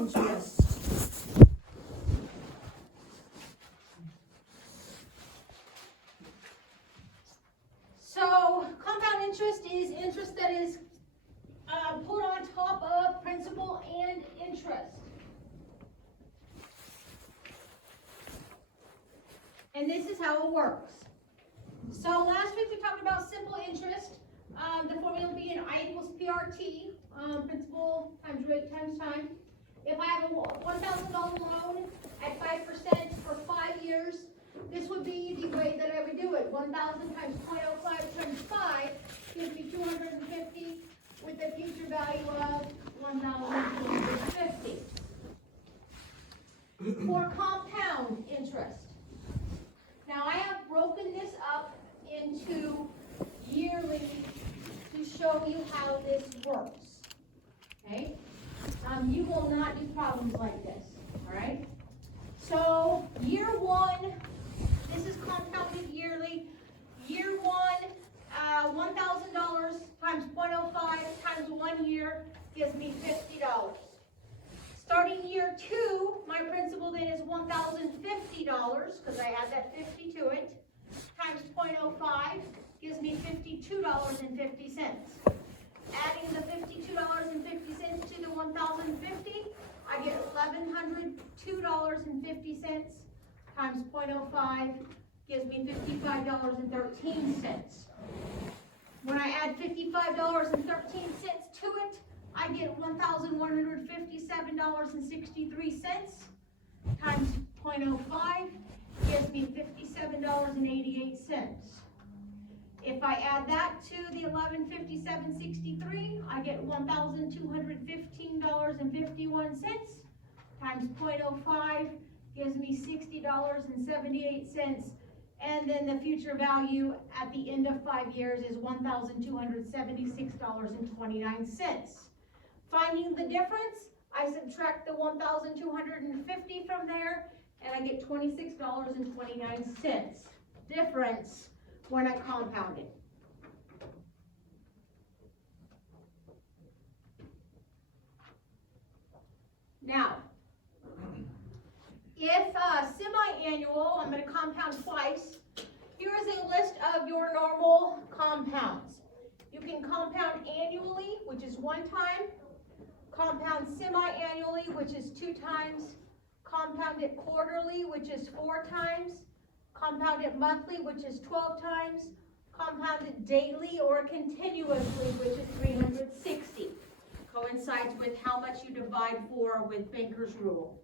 interest. So compound interest is interest that is put on top of principal and interest. And this is how it works. So last week we talked about simple interest. The formula being I equals PRT, principal times rate times time. If I have a $1,000 loan at 5% for 5 years, this would be the way that I would do it. 1,000 times 0.05 times 5 gives me 250 with a future value of 1,250. For compound interest. Now I have broken this up into yearly to show you how this works. Okay? You will not do problems like this. All right? So year one, this is compounded yearly. Year one, $1,000 times 0.05 times 1 year gives me $50. Starting year two, my principal then is $1,050 because I add that 50 to it, times 0.05 gives me $52.50. Adding the $52.50 to the 1,050, I get $1,102.50 times 0.05 gives me $55.13. When I add $55.13 to it, I get $1,157.63 times 0.05 gives me $57.88. If I add that to the $1,157.63, I get $1,215.51 times 0.05 gives me $60.78. And then the future value at the end of 5 years is $1,276.29. Finding the difference, I subtract the 1,250 from there, and I get $26.29 difference when I compound it. Now, if semi-annual, I'm going to compound twice. Here is a list of your normal compounds. You can compound annually, which is 1 time. Compound semi-annually, which is 2 times. Compound it quarterly, which is 4 times. Compound it monthly, which is 12 times. Compound it daily or continuously, which is 360. Coincides with how much you divide 4 with Banker's rule.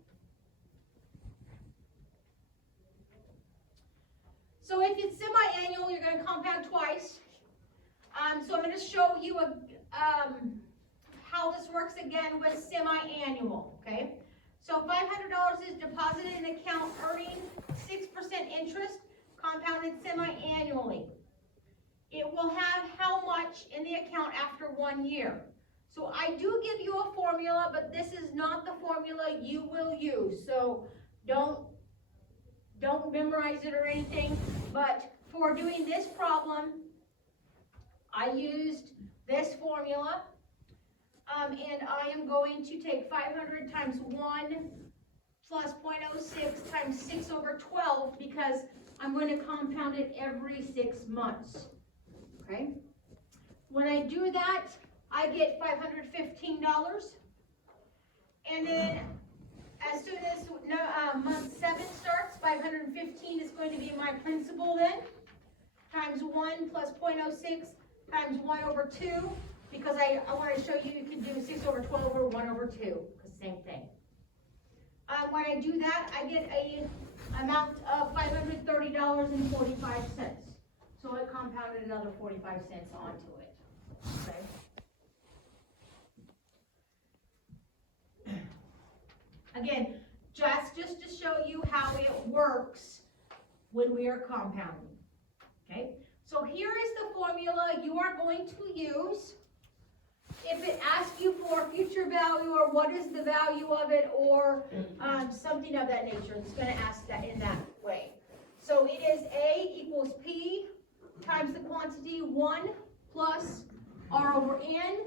So if it's semi-annual, you're going to compound twice. So I'm going to show you how this works again with semi-annual, okay? So $500 is deposited in an account earning 6% interest, compounded semi-annually. It will have how much in the account after 1 year. So I do give you a formula, but this is not the formula you will use. So don't memorize it or anything, but for doing this problem, I used this formula, and I am going to take 500 times 1 plus 0.06 times 6 over 12 because I'm going to compound it every 6 months, okay? When I do that, I get $515, and then as soon as month 7 starts, 515 is going to be my principal then, times 1 plus 0.06 times 1 over 2, because I want to show you can do 6 over 12 or 1 over 2, because same thing. When I do that, I get a amount of $530.45. So I compounded another 45 cents onto it, okay? Again, just to show you how it works when we are compounding, okay? So here is the formula you are going to use. If it asks you for future value or what is the value of it or something of that nature, it's going to ask that in that way. So it is A equals P times the quantity 1 plus R over N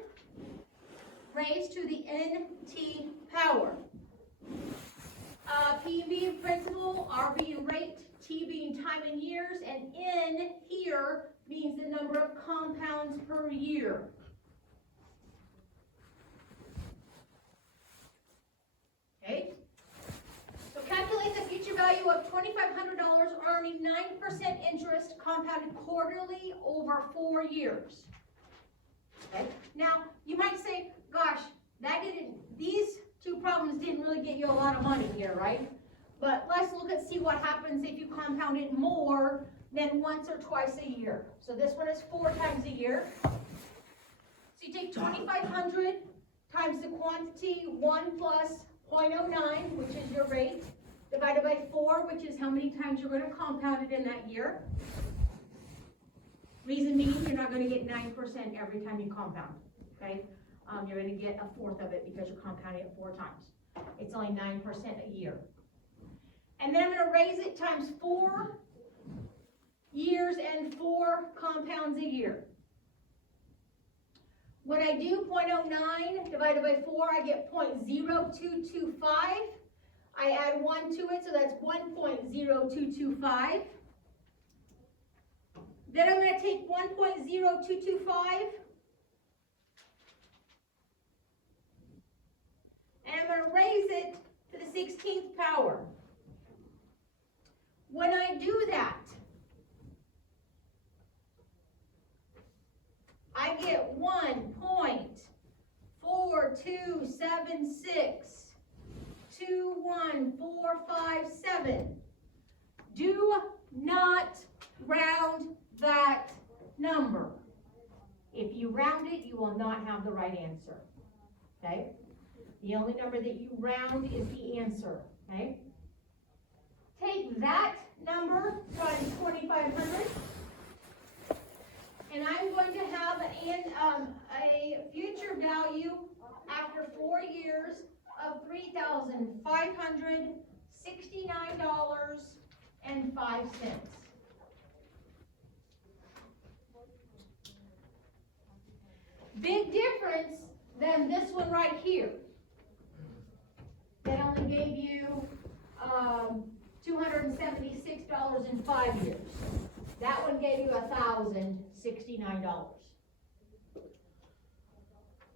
raised to the NT power. P being principal, R being rate, T being time in years, and N here means the number of compounds per year. Okay? So calculate the future value of $2,500 earning 9% interest compounded quarterly over 4 years. Okay? Now, you might say, gosh, these two problems didn't really get you a lot of money here, right? But let's look at see what happens if you compound it more than once or twice a year. So this one is 4 times a year. So you take 2,500 times the quantity 1 plus 0.09, which is your rate, divided by 4, which is how many times you're going to compound it in that year. Reason being, you're not going to get 9% every time you compound, okay? You're going to get 1/4 of it because you're compounding it 4 times. It's only 9% a year. And then I'm going to raise it times 4 years and 4 compounds a year. When I do 0.09 divided by 4, I get 0.0225. I add 1 to it, so that's 1.0225. Then I'm going to take 1.0225 and I'm going to raise it to the 16th power. When I do that, I get 1.4276 21457. Do not round that number. If you round it, you will not have the right answer. Okay? The only number that you round is the answer. Okay? Take that number times 2,500, and I'm going to have a future value after 4 years of $3,569.05. Big difference than this one right here. That only gave you $276 in 5 years. That one gave you $1,069.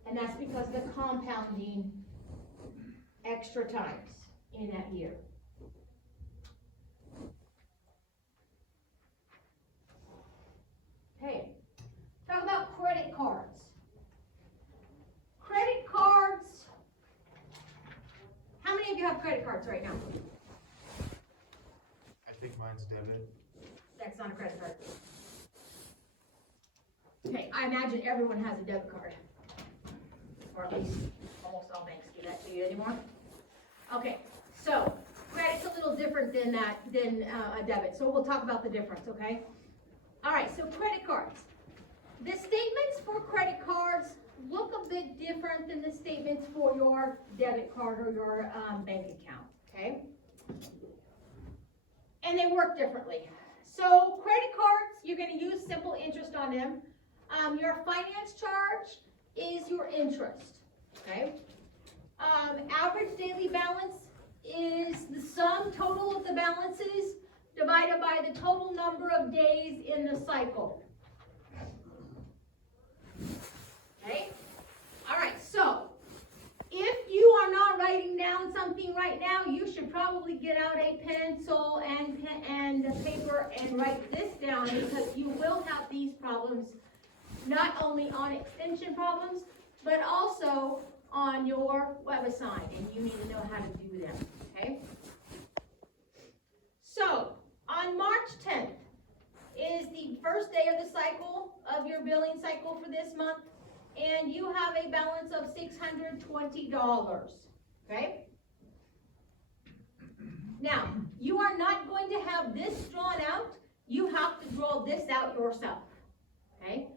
And that's because of the compounding extra times in that year. Okay, talk about credit cards. Credit cards, how many of you have credit cards right now? I think mine's debit. That's not a credit card. Okay, I imagine everyone has a debit card. Or at least almost all banks do that to you anymore. Okay, so credit's a little different than a debit. So we'll talk about the difference, okay? All right, so credit cards. The statements for credit cards look a bit different than the statements for your debit card or your bank account, okay? And they work differently. So credit cards, you're going to use simple interest on them. Your finance charge is your interest, okay? Average daily balance is the sum total of the balances divided by the total number of days in the cycle. Okay? All right, so if you are not writing down something right now, you should probably get out a pencil and paper and write this down, because you will have these problems not only on extension problems, but also on your WebAssign, and you need to know how to do them, okay? So, on March 10th is the first day of the cycle, of your billing cycle for this month, and you have a balance of $620, okay? Now, you are not going to have this drawn out. You have to draw this out yourself, okay?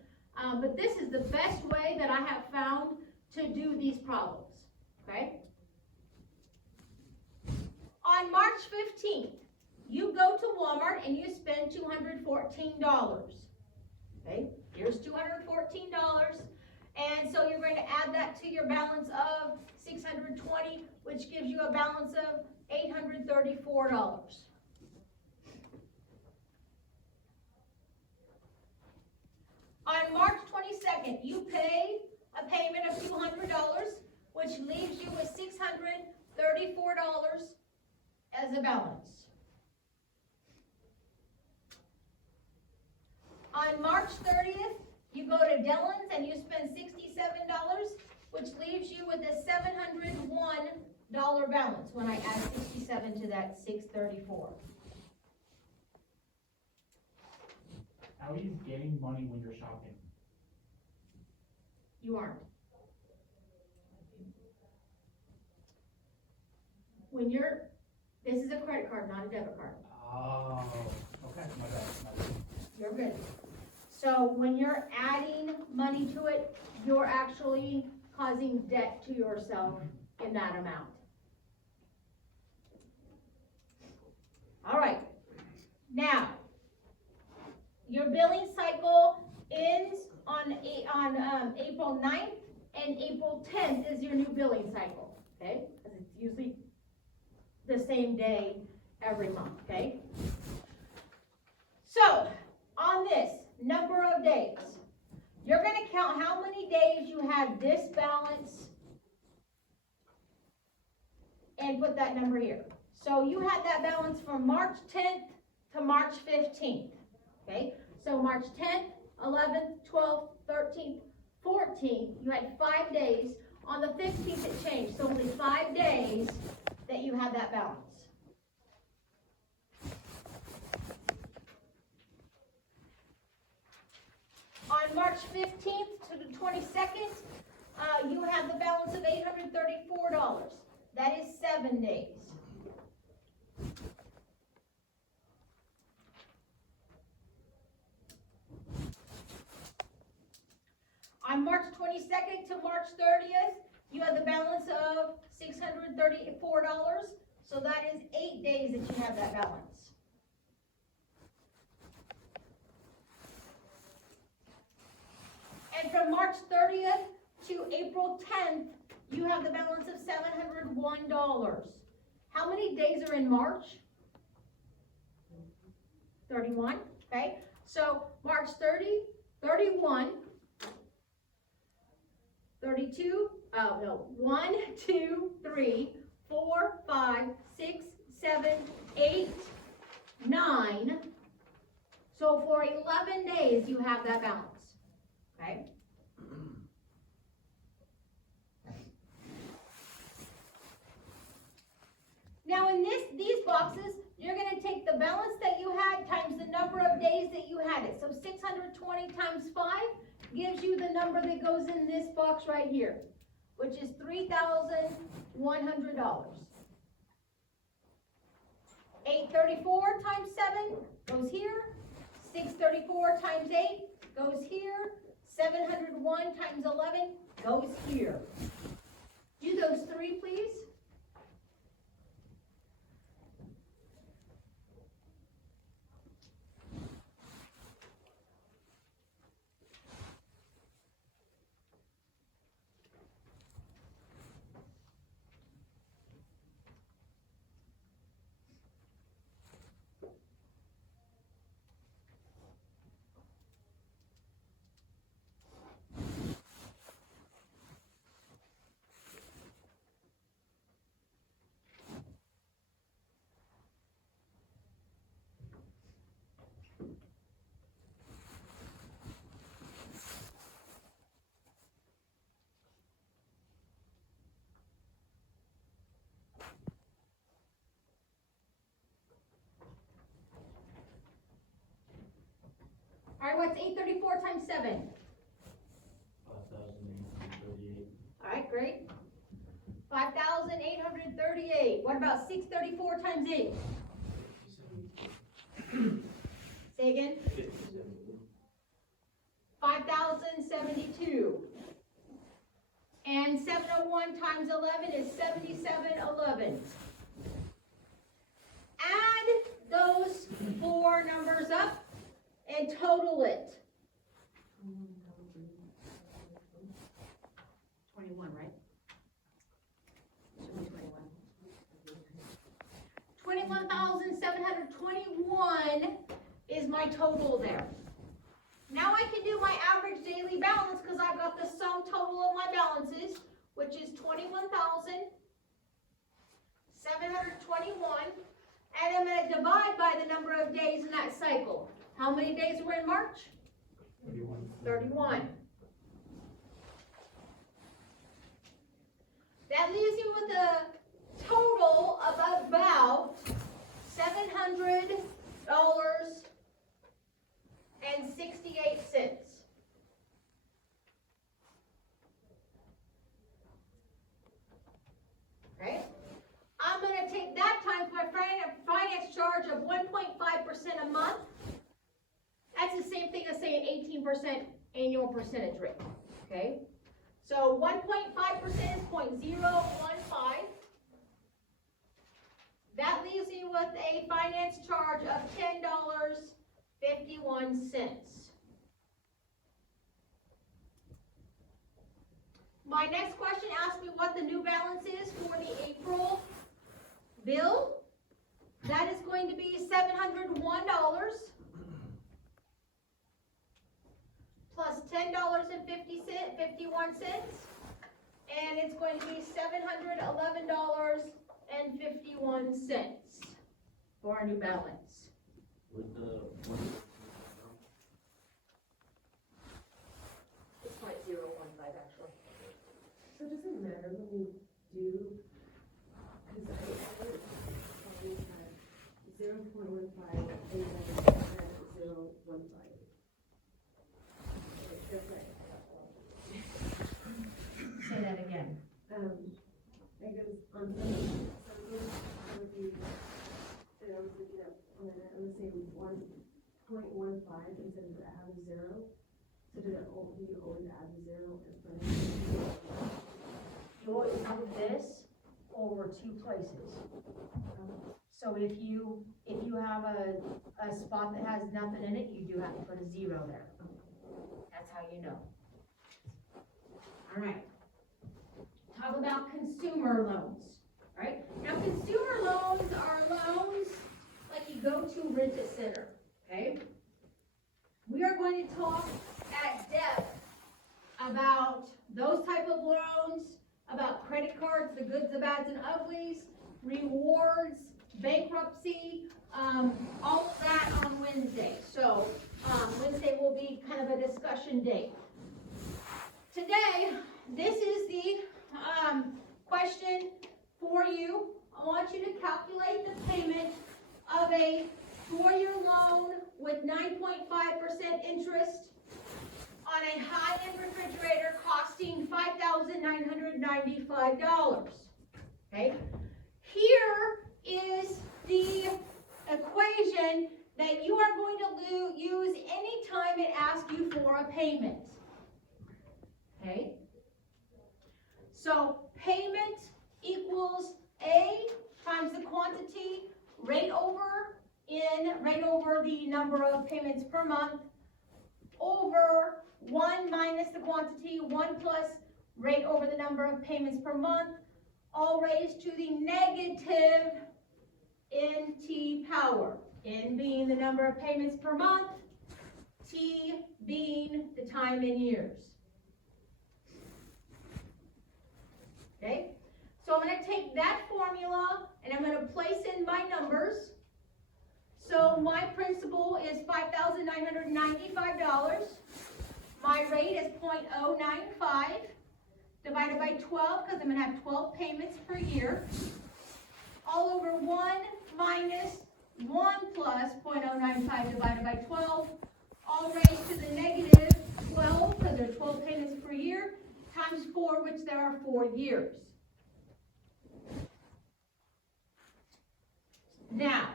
But this is the best way that I have found to do these problems, okay? On March 15th, you go to Walmart and you spend $214, okay? Here's $214, And so you're going to add that to your balance of 620, which gives you a balance of $834. On March 22nd, you pay a payment of $200, which leaves you with $634 as a balance. On March 30th, you go to Dillon's and you spend $67, which leaves you with a $701 balance when I add 67 to that 634. How are you getting money when you're shopping? You aren't. When you're, this is a credit card, not a debit card. Oh, okay, my bad. You're good. So when you're adding money to it, you're actually causing debt to yourself in that amount. All right. Now, your billing cycle ends on April 9th, and April 10th is your new billing cycle, okay? Because it's usually the same day every month, okay? So, on this number of days, you're going to count how many days you had this balance and put that number here. So you had that balance from March 10th to March 15th, okay? So March 10th, 11th, 12th, 13th, 14th, you had 5 days. On the 15th it changed, so only 5 days that you had that balance. On March 15th to the 22nd, you have the balance of $834. That is 7 days. On March 22nd to March 30th, you have the balance of $634. So that is 8 days that you have that balance. And from March 30th to April 10th, you have the balance of $701. How many days are in March? 31, okay? So March 30, 31, 32, 1, 2, 3, 4, 5, 6, 7, 8, 9. So for 11 days, you have that balance, okay? Now in these boxes, you're going to take the balance that you had times the number of days that you had it. So 620 times 5 gives you the number that goes in this box right here, which is $3,100. 834 times 7 goes here. 634 times 8 goes here. 701 times 11 goes here. Do those three, please. All right, what's 834 times 7? 5,838. All right, great. 5,838. What about 634 times 8? Say again. 5,072. And 701 times 11 is 7,711. Add those four numbers up and total it. $721 is my total there. Now I can do my average daily balance because I've got the sum total of my balances, which is 21,721, and I'm going to divide by the number of days in that cycle. How many days were in March? 31. That leaves you with a total of about $700.68. Okay? I'm going to take that times my finance charge of 1.5% a month. That's the same thing as saying 18% annual percentage rate. Okay? So 1.5% is 0.015. That leaves you with a finance charge of $10.51. My next question asks me what the new balance is for the April bill. That is going to be $701 plus $10.51, and it's going to be $711.51 for our new balance. With the, It's 0.015 actually. So does it matter when we do, because I always have 0.15 and then 0.15. Say that again. It goes on the, so it goes with the, that I was looking at, on the same 1.15 instead of add a 0. So do you always add a 0 in front of it? You always move this over two places. So if you have a spot that has nothing in it, you do have to put a 0 there. That's how you know. All right. Talk about consumer loans, right? Now, consumer loans are loans like you go to Rent-A-Center, okay? We are going to talk at depth about those type of loans, about credit cards, the goods, the bads, and uglies, rewards, bankruptcy, all of that on Wednesday. So Wednesday will be kind of a discussion day. Today, this is the question for you. I want you to calculate the payment of a 4-year loan with 9.5% interest on a high-end refrigerator costing $5,995. Okay? Here is the equation that you are going to use anytime it asks you for a payment. Okay? So payment equals A times the quantity, rate over the number of payments per month, over 1 minus the quantity, 1 plus rate over the number of payments per month, all raised to the negative NT power. N being the number of payments per month, T being the time in years. Okay? So I'm going to take that formula and I'm going to place in my numbers. So my principal is $5,995. My rate is 0.095 divided by 12 because I'm going to have 12 payments per year. All over 1 minus 1 plus 0.095 divided by 12, all raised to the negative 12 because there are 12 payments per year, times 4, which there are 4 years. Now,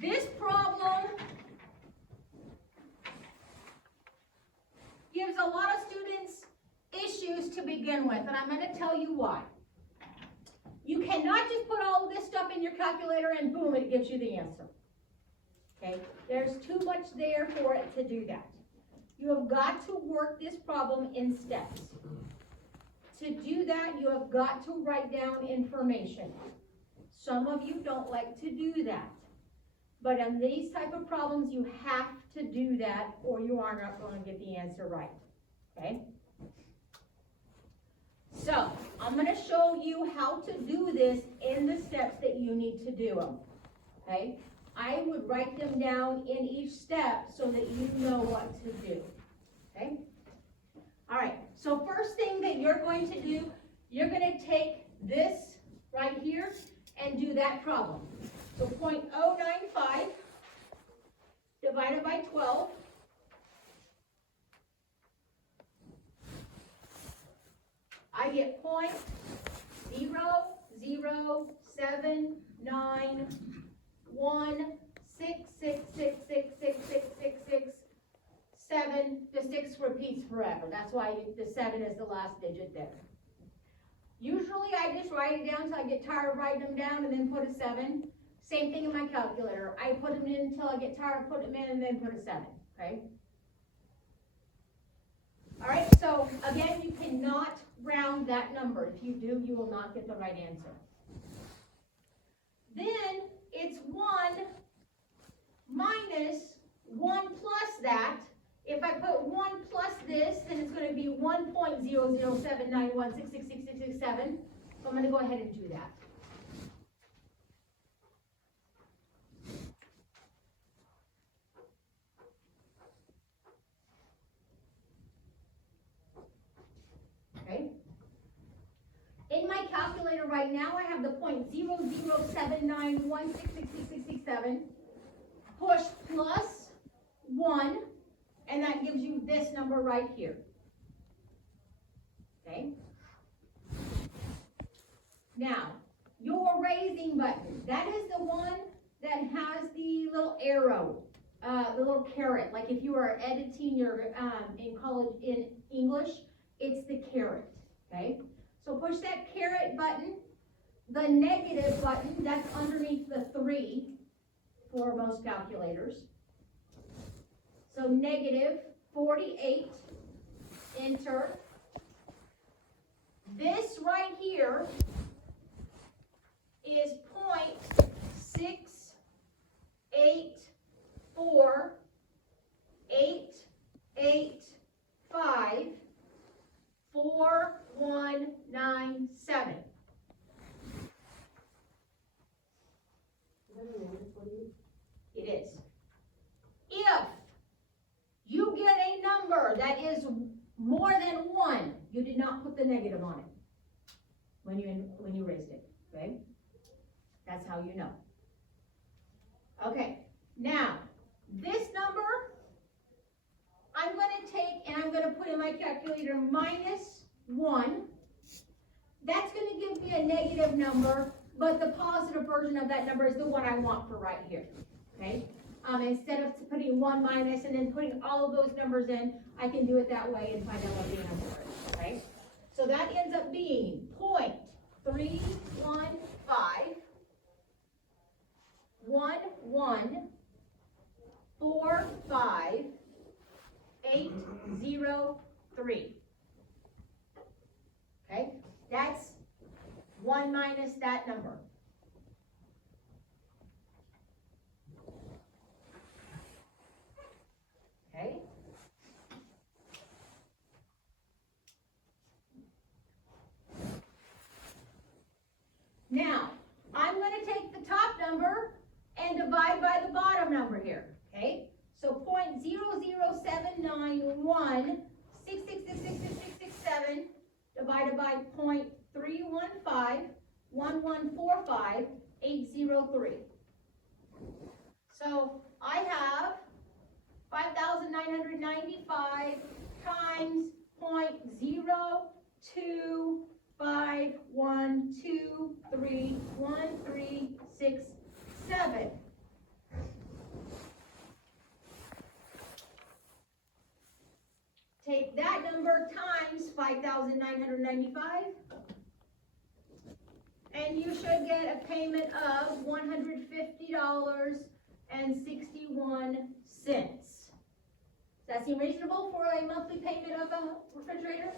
this problem gives a lot of students issues to begin with, and I'm going to tell you why. You cannot just put all of this stuff in your calculator and boom, it gives you the answer. Okay? There's too much there for it to do that. You have got to work this problem in steps. To do do that, you have got to write down information. Some of you don't like to do that. But on these type of problems, you have to do that or you are not going to get the answer right, okay? So, I'm going to show you how to do this in the steps that you need to do them, okay? I would write them down in each step so that you know what to do, okay? All right, so first thing that you're going to do, you're going to take this right here and do that problem. So 0.095 divided by 12. I get 0.0091666666667. The 6 repeats forever. That's why the 7 is the last digit there. Usually I just write it down until I get tired of writing them down and then put a 7. Same thing in my calculator. I put them in until I get tired of putting them in and then put a 7, okay? All right, so again, you cannot round that number. If you do, you will not get the right answer. Then it's 1 minus 1 plus that. If I put 1 plus this, then it's going to be 1.00791666667. So I'm going to go ahead and do that. Okay. In my calculator right now, I have the 0.00791666667. Push plus 1. And that gives you this number right here. Okay? Now, your raising button, that is the one that has the little arrow, the little caret. Like if you are editing your, in college, in English, it's the caret. Okay? So push that caret button. The negative button, that's underneath the 3 for most calculators. So negative 48, enter. This right here is 0.684885419.7. It is. If you get a number that is more than 1, you did not put the negative on it when you raised it, okay? That's how you know. Okay, now, this number, I'm going to take and I'm going to put in my calculator minus 1. That's going to give me a negative number, but the positive version of that number is the one I want for right here, okay? Instead of putting 1 minus and then putting all of those numbers in, I can do it that way and find out what the answer is, okay? So that ends up being 0.3151145,803. Okay, that's 1 minus that number. Okay. Now, I'm going to take the top number and divide by the bottom number here, okay? So 0.00791666667 divided by 0.3151145,803. So I have 5,995 times 0.051231367. Take that number times 5,995, and you should get a payment of $150.61. Does that seem reasonable for a monthly payment of a refrigerator?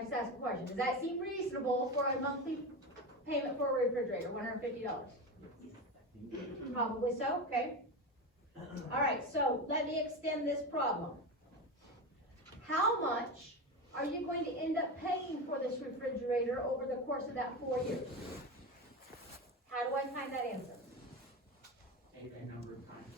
I just asked a question, does that seem reasonable for a monthly payment for a refrigerator, $150? Probably so, okay. All right, so let me extend this problem. How much are you going to end up paying for this refrigerator over the course of that 4 years? How do I find that answer? Take a number times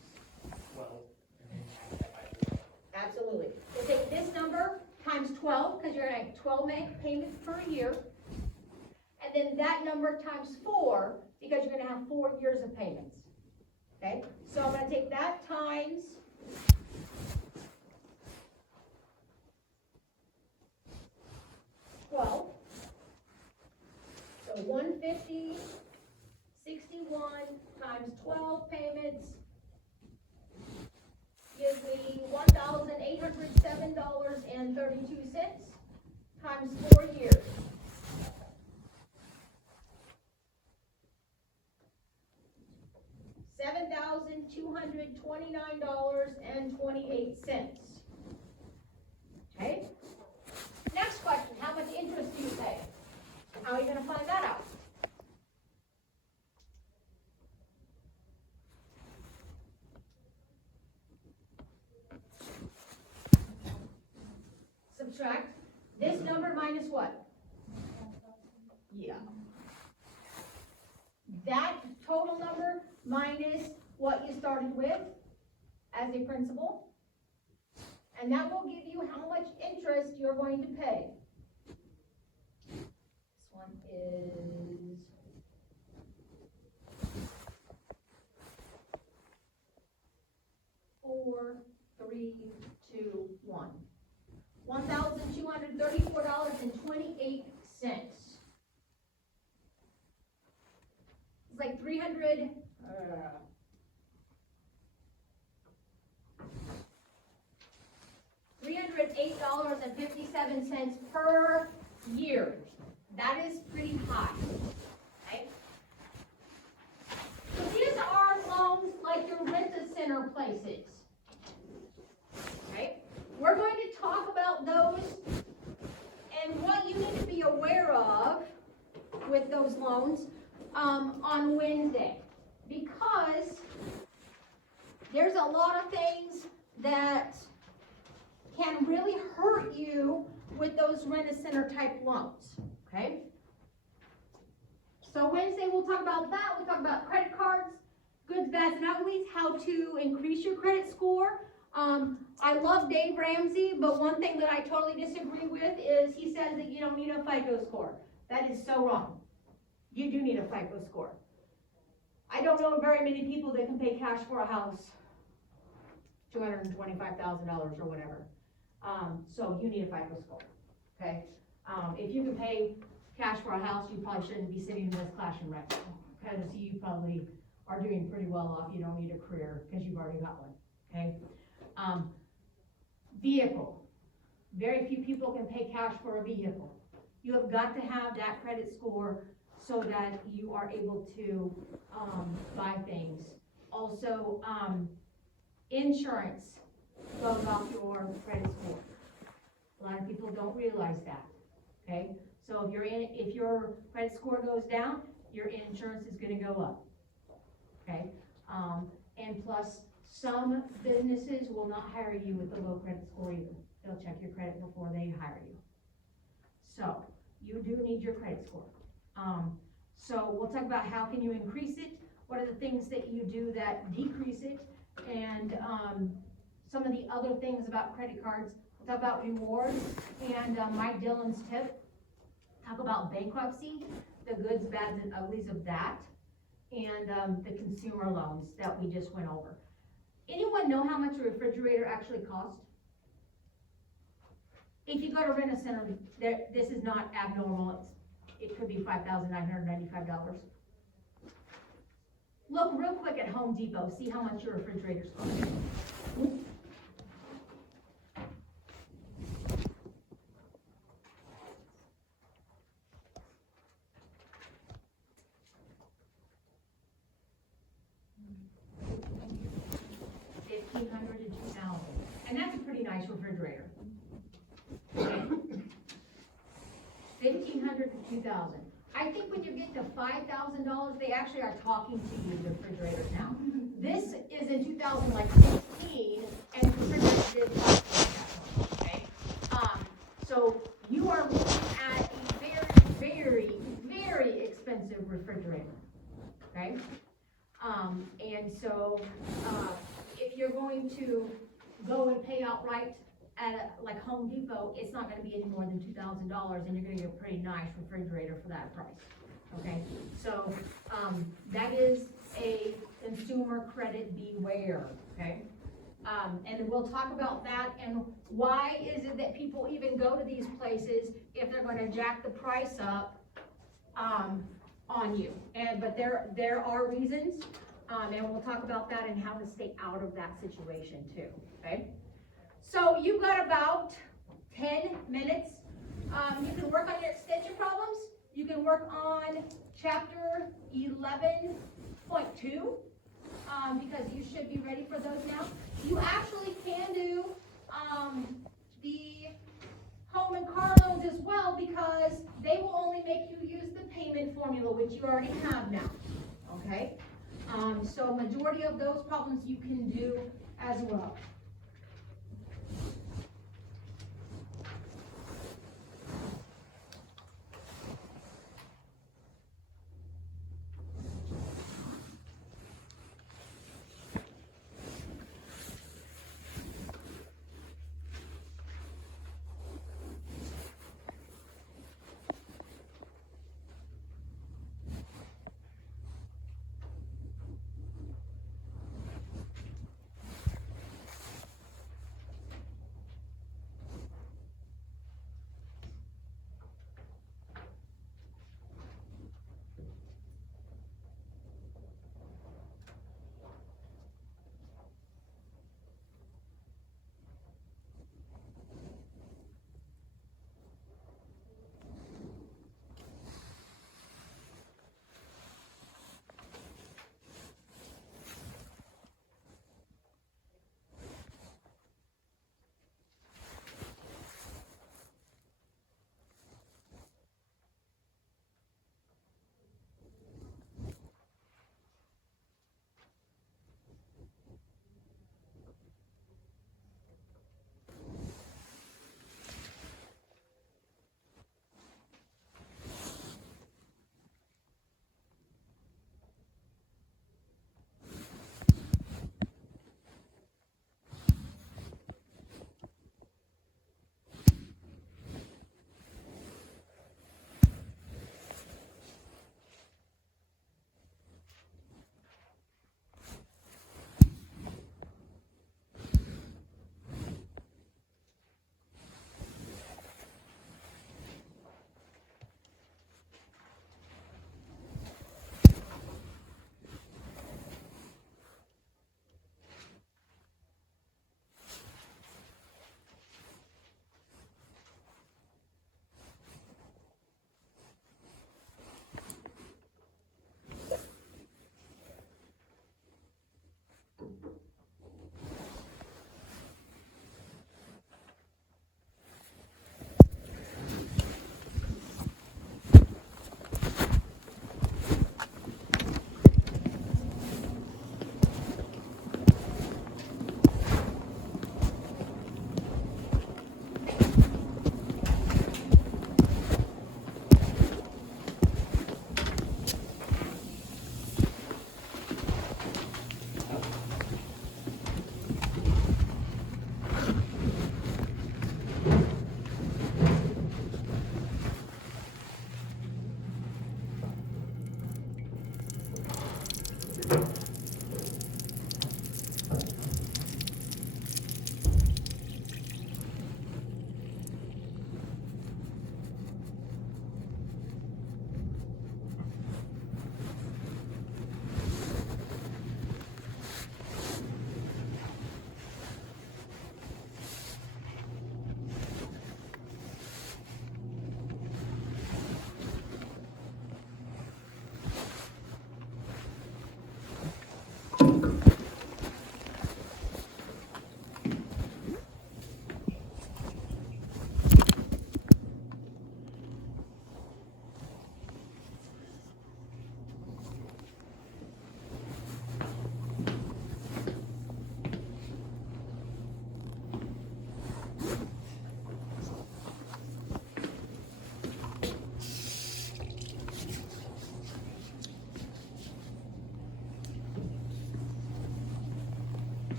12 and then times that by 4. Absolutely. We'll take this number times 12, because you're gonna have 12 payments per year. And then that number times 4, because you're gonna have 4 years of payments. Okay, so I'm gonna take that times 12. So 150, 61 times 12 payments gives me $1,807.32 times 4 years. $7,229.28. Okay? Next question, how much interest do you pay? How are you gonna find that out? Subtract this number minus what? Yeah. That total number minus what you started with as a principal. And that will give you how much interest you're going to pay. This one is $1,234.28. It's like $308.57 per year. That is pretty high, okay? So these are loans like your rent-a-center places, okay? We're going to talk about those and what you need to be aware of with those loans on Wednesday, because there's a lot of things that can really hurt you with those rent-a-center type loans, okay? So Wednesday we'll talk about that. We'll talk about credit cards, goods, bads, and uglies, how to increase your credit score. I love Dave Ramsey, but one thing that I totally disagree with is he says that you don't need a FICO score. That is so wrong. You do need a FICO score. I don't know very many people that can pay cash for a house, $225,000 or whatever. So you need a FICO score, okay? If you can pay cash for a house, you probably shouldn't be sitting in this classroom right now, because you probably are doing pretty well off. You don't need a career because you've already got one, okay? Vehicle. Very few people can pay cash for a vehicle. You have got to have that credit score so that you are able to buy things. Also, insurance goes off your credit score. A lot of people don't realize that, okay? So if your credit score goes down, your insurance is gonna go up, okay? And plus, some businesses will not hire you with a low credit score either. They'll check your credit before they hire you. So, you do need your credit score. So we'll talk about how can you increase it, what are the things that you do that decrease it, and some of the other things about credit cards. We'll talk about rewards and Mike Dillon's tip. Talk about bankruptcy, the goods, bads, and uglies of that, and the consumer loans that we just went over. Anyone know how much a refrigerator actually costs? If you go to Rent-A-Center, this is not abnormal. It could be $5,995. Look real quick at Home Depot, see how much your refrigerators cost. $1,500 to $2,000, and that's a pretty nice refrigerator. 2,000. I think when you get to $5,000, they actually are talking to you, the refrigerators now. This is in 2016, and refrigerators did cost at that point, okay? So you are looking at a very, very expensive refrigerator, okay? And so, if you're going to go and pay outright at like Home Depot, it's not gonna be any more than $2,000, and you're gonna get a pretty nice refrigerator for that price, okay? So, that is a consumer credit beware, okay? And we'll talk about that, and why is it that people even go to these places if they're gonna jack the price up, on you. But there are reasons, and we'll talk about that and how to stay out of that situation too, okay? So you've got about 10 minutes. You can work on your extension problems. You can work on chapter 11.2, because you should be ready for those now. You actually can do the home and car loans as well, because they will only make you use the payment formula, which you already have now, okay? So majority of those problems you can do as well.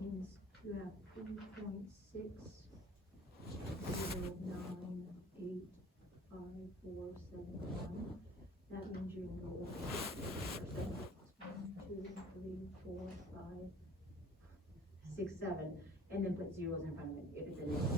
means you have 3.6085471. That means you can go over 6%. 1, 2, 3, 4, 5, 6, 7, and then put zeros in front of it if it's a negative.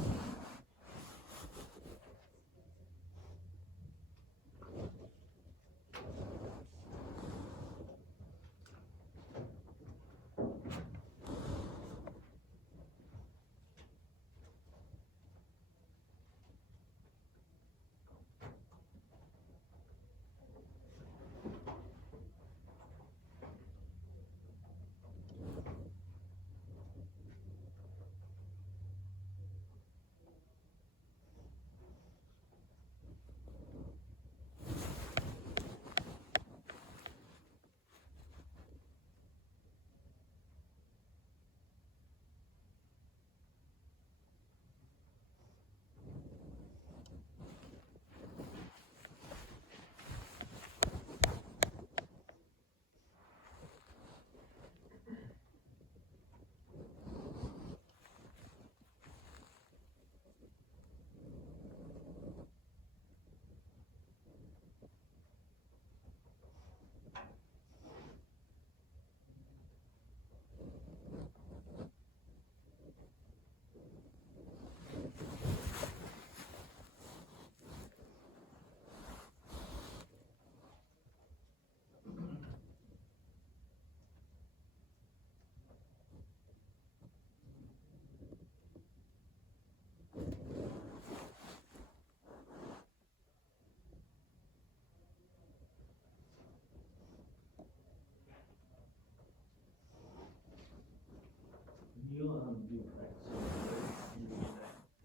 You, do correct, so if you get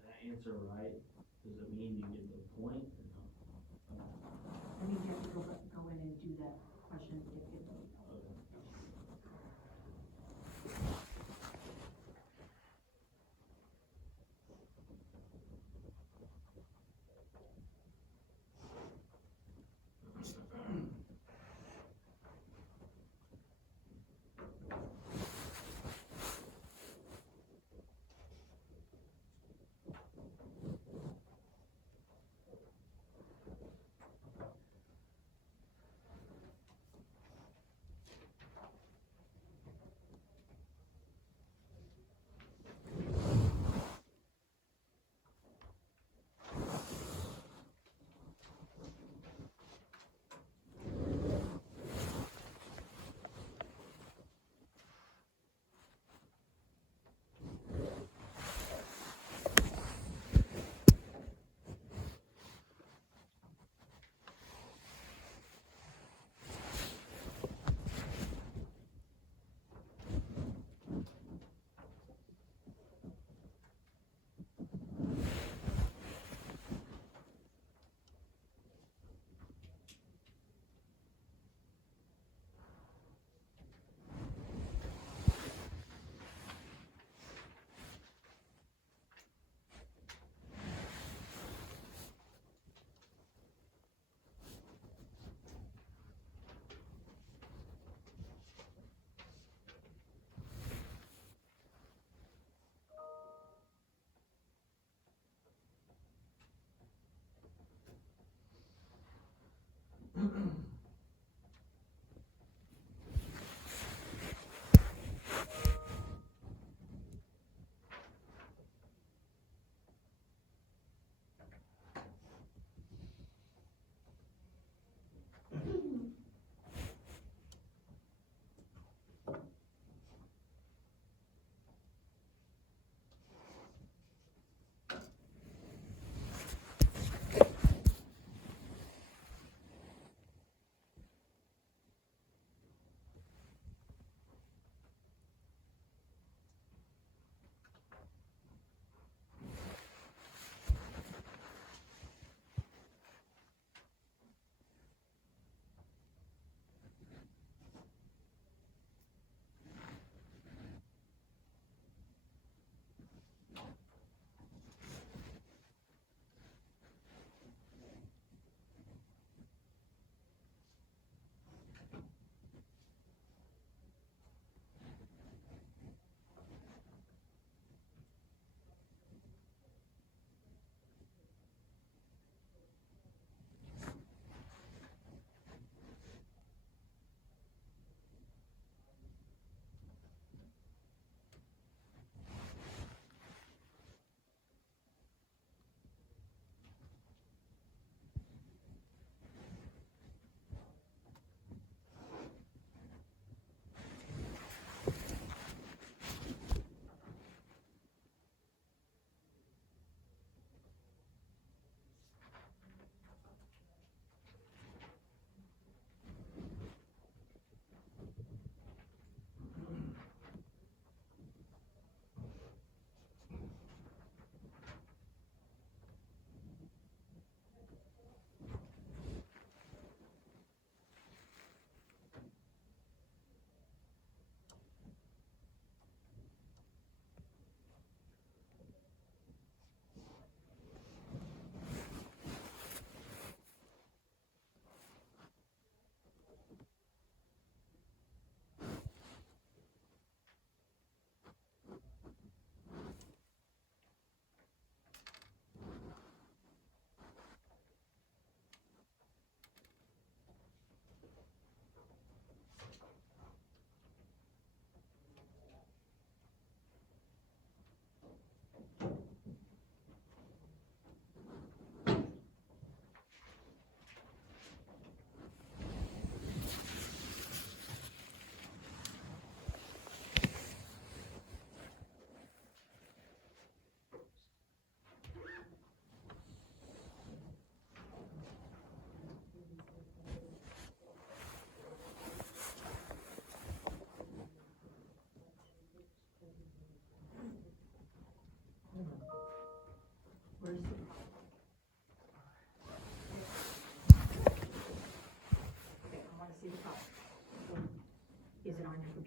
that answer right, does it mean you get the point or no? That means you have to go in and do that question if you don't know. Okay.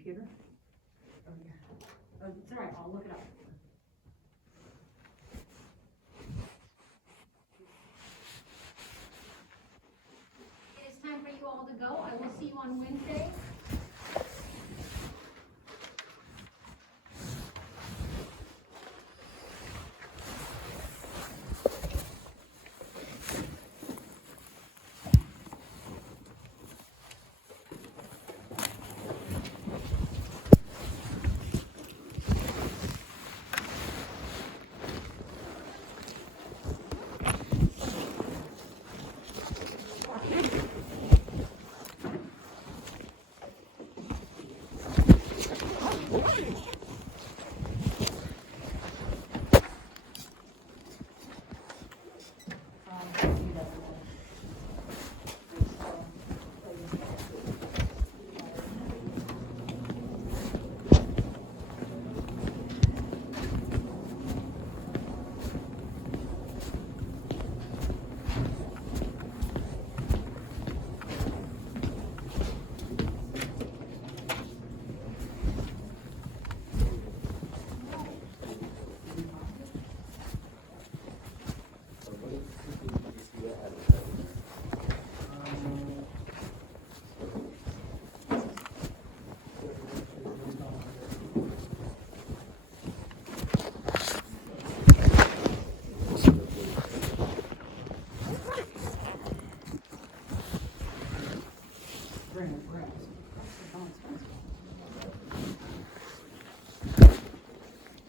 computer? Oh, yeah. Oh, it's all right, I'll look it up. It is time for you all to go. I will see you on Wednesday.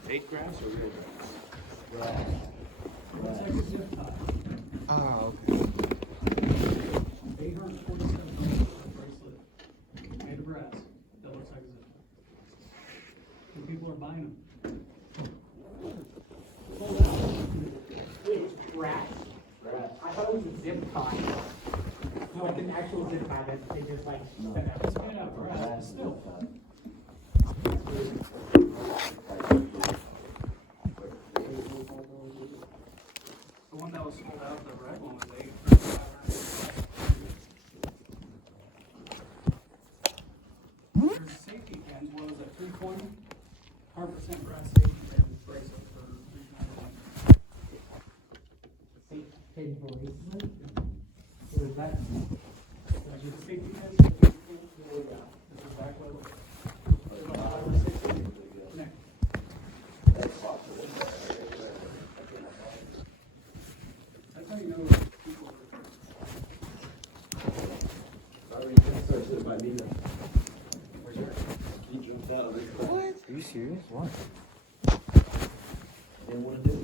Fake grass or real grass? Looks like a zip tie. Oh, okay. $847 for a bracelet made of brass that looks like a zip tie. And people are buying them. Sold out. It's brass. I thought it was a zip tie. No, like an actual zip tie that they just like sent out. It's made out of brass, but still. The one that was sold out, the red one was $8,500. There's safety pins, what was it, 320? 100% brass safety pin bracelet for $391. Safe pin bracelet. What is that? That's your safety pins. This is back level. There's about 5 or 6 of them. Connect. That's how you know people are. What? Are you serious? What? Didn't want to do it.